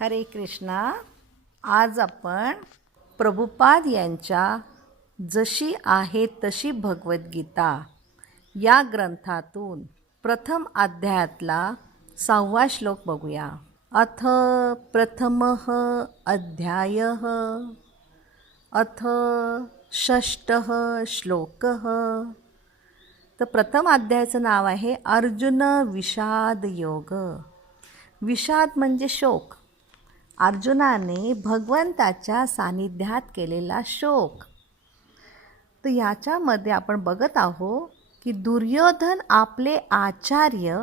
हरे कृष्णा. आज आपण प्रभुपाद यांच्या जशी आहे तशी भगवद्गीता या ग्रंथातून प्रथम अध्यायातला 6वा श्लोक बघूया. अथ प्रथमः अध्यायः अथ षष्ठः श्लोकः. तर प्रथम अध्यायाचं नाव आहे अर्जुन विषाद योग. विषाद म्हणजे शोक. अर्जुनाने भगवंताच्या सानिध्यात केलेला शोक. तर याच्यामध्ये आपण बघत आहोत की दुर्योधन आपले आचार्य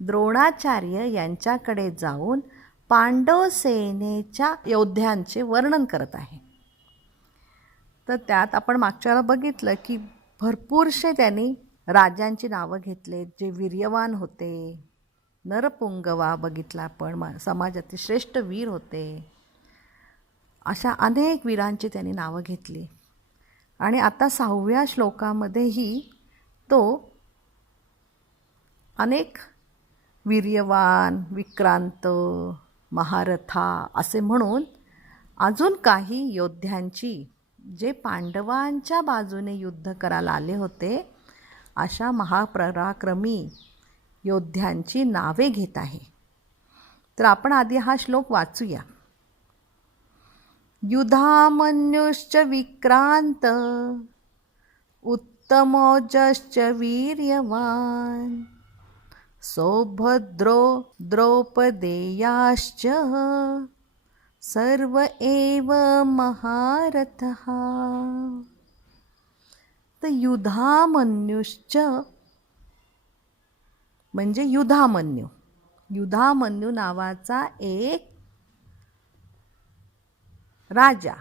द्रोणाचार्य यांच्याकडे जाऊन पांडव सेनेच्या योद्ध्यांचे वर्णन करत आहे. तर त्यात आपण मागच्या वेळेला बघितलं की भरपूरसे त्यांनी राजांची नावं घेतले जे वीर्यवान होते. नरपुंगवा बघितला आपण, समाजातील श्रेष्ठ वीर होते. अशा अनेक वीरांची त्यांनी नावं घेतली. आणि आता 6व्या श्लोकामध्येही तो अनेक वीर्यवान, विक्रांत, महारथा असे म्हणून अजून काही योद्ध्यांची जे पांडवांच्या बाजूने युद्ध करायला आले होते अशा महापराक्रमी योद्ध्यांची नावे घेत आहे. तर आपण आधी हा श्लोक वाचूया. युधामन्युश्च विक्रांत उत्तमौजश्च वीर्यवान सौभद्रो द्रौपदेयाश्च सर्व एव महारथः. तर युधामन्युश्च म्हणजे युधामन्यू. युधामन्यू नावाचा एक राजा,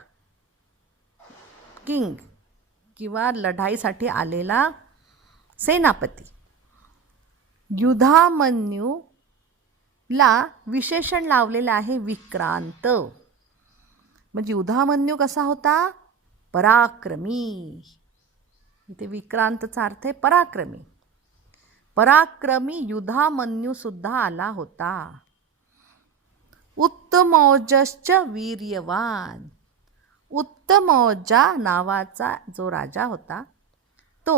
किंग किंवा लढाईसाठी आलेला सेनापती. युधामन्यूला विशेषण लावलेलं आहे विक्रांत. म्हणजे युधामन्यू कसा होता? पराक्रमी. इथे विक्रांतचा अर्थ आहे पराक्रमी. पराक्रमी युधामन्यू सुद्धा आला होता. उत्तमौजश्च वीर्यवान. उत्तमौजा नावाचा जो राजा होता तो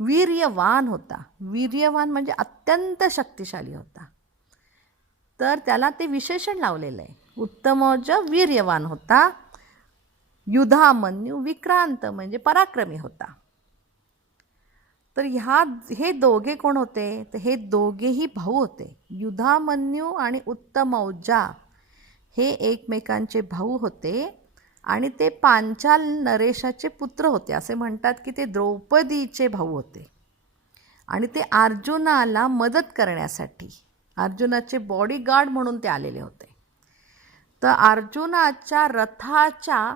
वीर्यवान होता. वीर्यवान म्हणजे अत्यंत शक्तिशाली होता. तर त्याला ते विशेषण लावलेलं आहे. उत्तमौज वीर्यवान होता. युधामन्यू विक्रांत म्हणजे पराक्रमी होता. तर हे दोघे कोण होते? तर हे दोघेही भाऊ होते. युधामन्यू आणि उत्तमौजा हे एकमेकांचे भाऊ होते आणि ते पांचाल नरेशाचे पुत्र होते. असे म्हणतात की ते द्रौपदीचे भाऊ होते आणि ते अर्जुनाला मदत करण्यासाठी अर्जुनाचे बॉडीगार्ड म्हणून ते आलेले होते. तर अर्जुनाच्या रथाच्या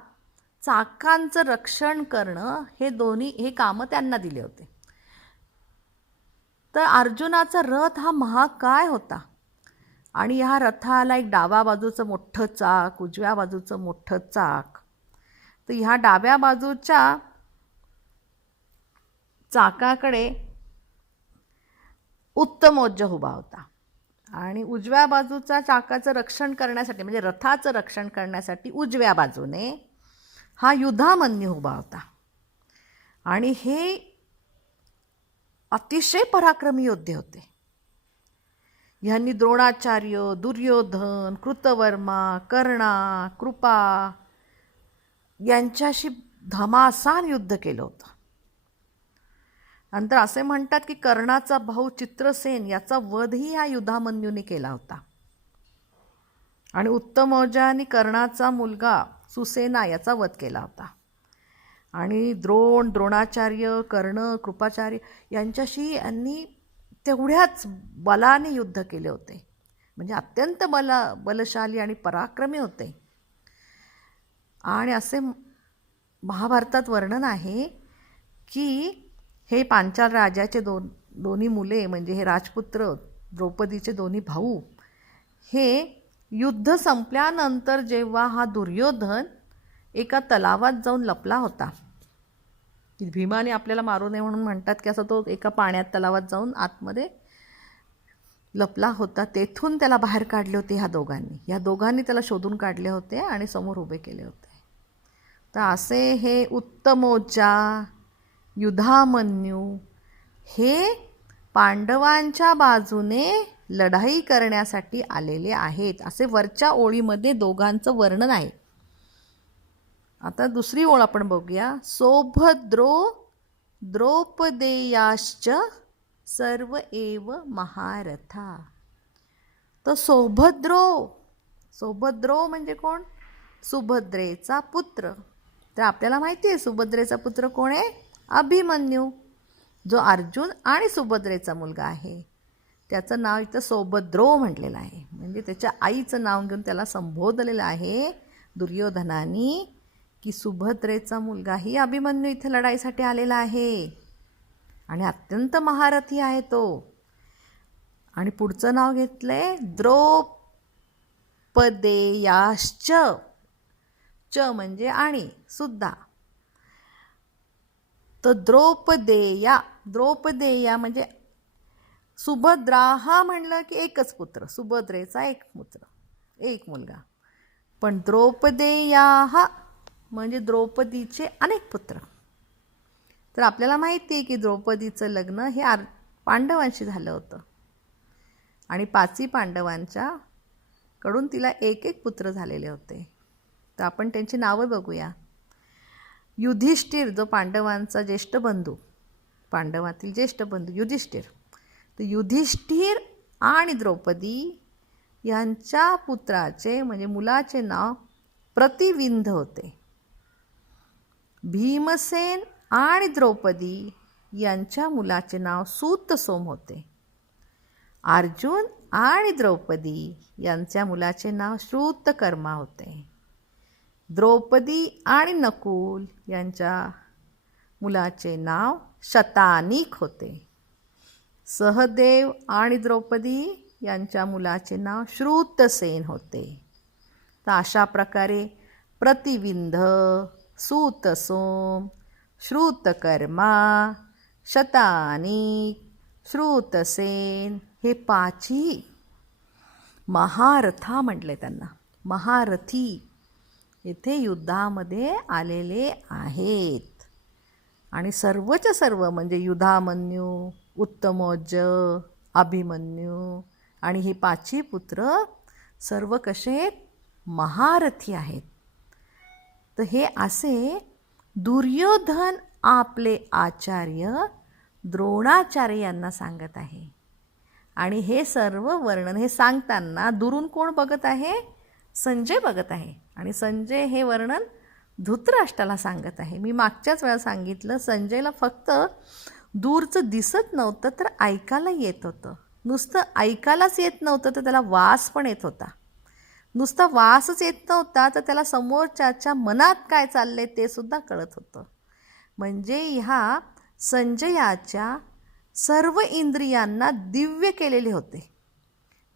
चाकांचं रक्षण करणं हे कामं त्यांना दिले होते. तर अर्जुनाचा रथ हा महाकाय होता आणि ह्या रथाला एक डाव्या बाजूचं मोठं चाक, उजव्या बाजूचं मोठं चाक. तर ह्या डाव्या बाजूच्या चाकाकडे उत्तमौज उभा होता आणि उजव्या बाजूच्या चाकाचं रक्षण करण्यासाठी म्हणजे रथाचं रक्षण करण्यासाठी उजव्या बाजूने हा युधामन्यू उभा होता. आणि हे अतिशय पराक्रमी योद्धे होते. ह्यांनी द्रोणाचार्य, दुर्योधन, कृतवर्मा, कर्णा, कृपा यांच्याशी घमासान युद्ध केलं होतं. नंतर असे म्हणतात की कर्णाचा भाऊ चित्रसेन याचा वधही ह्या युधामन्यूने केला होता. आणि उत्तमौजाने कर्णाचा मुलगा सुसेना याचा वध केला होता. आणि द्रोणाचार्य, कर्ण, कृपाचार्य यांच्याशी यांनी तेवढ्याच बलाने युद्ध केले होते. म्हणजे अत्यंत बलशाली आणि पराक्रमी होते. आणि असे महाभारतात वर्णन आहे की हे पांचाल राजाचे दोन्ही मुले म्हणजे हे राजपुत्र द्रौपदीचे दोन्ही भाऊ हे युद्ध संपल्यानंतर जेव्हा हा दुर्योधन एका तलावात जाऊन लपला होता, भीमाने आपल्याला मारू नये म्हणून म्हणतात की असं तो एका पाण्यात तलावात जाऊन आतमध्ये लपला होता तेथून त्याला बाहेर काढले होते ह्या दोघांनी त्याला शोधून काढले होते आणि समोर उभे केले होते. तर असे हे उत्तमोजा, युधामन्यू हे पांडवांच्या बाजूने लढाई करण्यासाठी आलेले आहेत, असे वरच्या ओळीमध्ये दोघांचं वर्णन आहे. आता दुसरी ओळ आपण बघूया. सौभद्रो द्रौपदेयाश्च सर्व एव महारथा. तर सौभद्रो म्हणजे कोण? सुभद्रेचा पुत्र. तर आपल्याला माहिती आहे सुभद्रेचा पुत्र कोण आहे? अभिमन्यू, जो अर्जुन आणि सुभद्रेचा मुलगा आहे. त्याचं नाव इथं सौभद्रो म्हटलेलं आहे. म्हणजे त्याच्या आईचं नाव घेऊन त्याला संबोधलेलं आहे दुर्योधनाने की सुभद्रेचा मुलगाही अभिमन्यू इथे लढाईसाठी आलेला आहे आणि अत्यंत महारथी आहे तो. आणि पुढचं नाव घेतलंय द्रौपदेयाश्च. च म्हणजे आणि सुद्धा. तर द्रौपदेया म्हणजे सुभद्रा हा म्हणलं की एकच पुत्र, सुभद्रेचा एक मुलगा. पण द्रौपदेया म्हणजे द्रौपदीचे अनेक पुत्र. तर आपल्याला माहिती आहे की द्रौपदीचं लग्न हे पांडवांशी झालं होतं आणि 5 पांडवांच्या कडून तिला एक पुत्र झालेले होते. तर आपण त्यांची नावं बघूया. युधिष्ठिर, जो पांडवांचा ज्येष्ठ बंधू, पांडवातील ज्येष्ठ बंधू युधिष्ठिर. तर युधिष्ठिर आणि द्रौपदी यांच्या पुत्राचे म्हणजे मुलाचे नाव प्रतिविंध होते. भीमसेन आणि द्रौपदी यांच्या मुलाचे नाव सूतसोम होते. अर्जुन आणि द्रौपदी यांच्या मुलाचे नाव श्रुतकर्मा होते. द्रौपदी आणि नकुल यांच्या मुलाचे नाव शतानीक होते. सहदेव आणि द्रौपदी यांच्या मुलाचे नाव श्रुतसेन होते. तर अशा प्रकारे प्रतिविंध, सूतसोम, श्रुतकर्मा, शतानीक, श्रुतसेन हे 5 महारथा म्हटले त्यांना. महारथी येथे युद्धामध्ये आलेले आहेत. आणि सर्वच्या सर्व म्हणजे युधामन्यू, उत्तमोज, अभिमन्यू आणि हे 5 पुत्र सर्व कसे आहेत? महारथी आहेत. तर हे असे दुर्योधन आपले आचार्य द्रोणाचार्य यांना सांगत आहे. आणि हे सर्व वर्णन हे सांगताना दुरून कोण बघत आहे? संजय बघत आहे. आणि संजय हे वर्णन धृतराष्ट्राला सांगत आहे. मी मागच्याच वेळा सांगितलं संजयला फक्त दूरचं दिसत नव्हतं तर ऐकायला येत होतं. नुसतं ऐकायलाच येत नव्हतं तर त्याला वास पण येत होता. नुसता वासच येत नव्हता तर त्याला समोरच्याच्या मनात काय चाललंय ते सुद्धा कळत होतं. म्हणजे ह्या संजयाच्या सर्व इंद्रियांना दिव्य केलेले होते.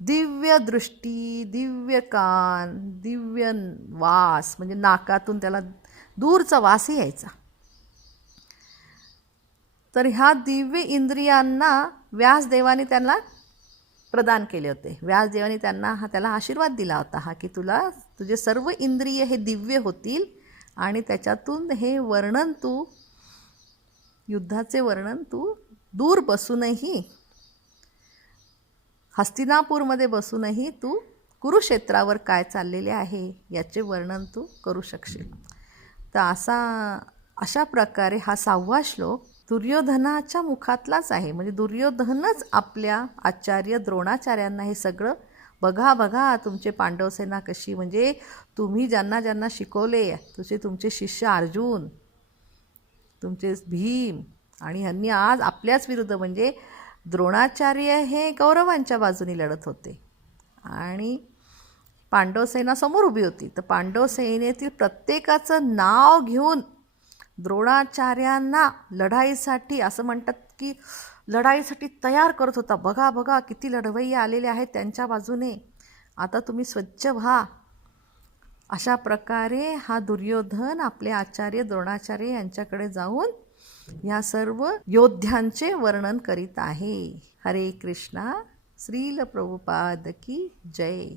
दिव्य दृष्टी, दिव्य कान, दिव्य वास म्हणजे नाकातून त्याला दूरचा वासही यायचा. तर ह्या दिव्य इंद्रियांना व्यासदेवाने त्यांना प्रदान केले होते. व्यासदेवाने त्याला आशीर्वाद दिला होता की तुझे सर्व इंद्रिय हे दिव्य होतील आणि त्याच्यातून हे वर्णन तू युद्धाचे वर्णन तू दूर बसूनही हस्तिनापूरमध्ये बसूनही तू कुरुक्षेत्रावर काय चाललेले आहे याचे वर्णन तू करू शकशील. तर अशा प्रकारे हा 6वा श्लोक दुर्योधनाच्या मुखातलाच आहे. म्हणजे दुर्योधनच आपल्या आचार्य द्रोणाचार्यांना हे सगळं बघा तुमचे पांडवसेना कशी, म्हणजे तुम्ही ज्यांना ज्यांना शिकवले तुमचे शिष्य अर्जुन, तुमचे भीम आणि ह्यांनी आज आपल्याच विरुद्ध म्हणजे द्रोणाचार्य हे कौरवांच्या बाजूने लढत होते आणि पांडवसेना समोर उभी होती. तर पांडवसेनेतील प्रत्येकाचं नाव घेऊन द्रोणाचार्यांना लढाईसाठी असं म्हणतात की लढाईसाठी तयार करत होता. बघा किती लढवय्ये आलेले आहेत त्यांच्या बाजूने, आता तुम्ही स्वच्छ व्हा. अशा प्रकारे हा दुर्योधन आपले आचार्य द्रोणाचार्य यांच्याकडे जाऊन या सर्व योद्ध्यांचे वर्णन करीत आहे. हरे कृष्णा. श्रील प्रभुपाद की जय.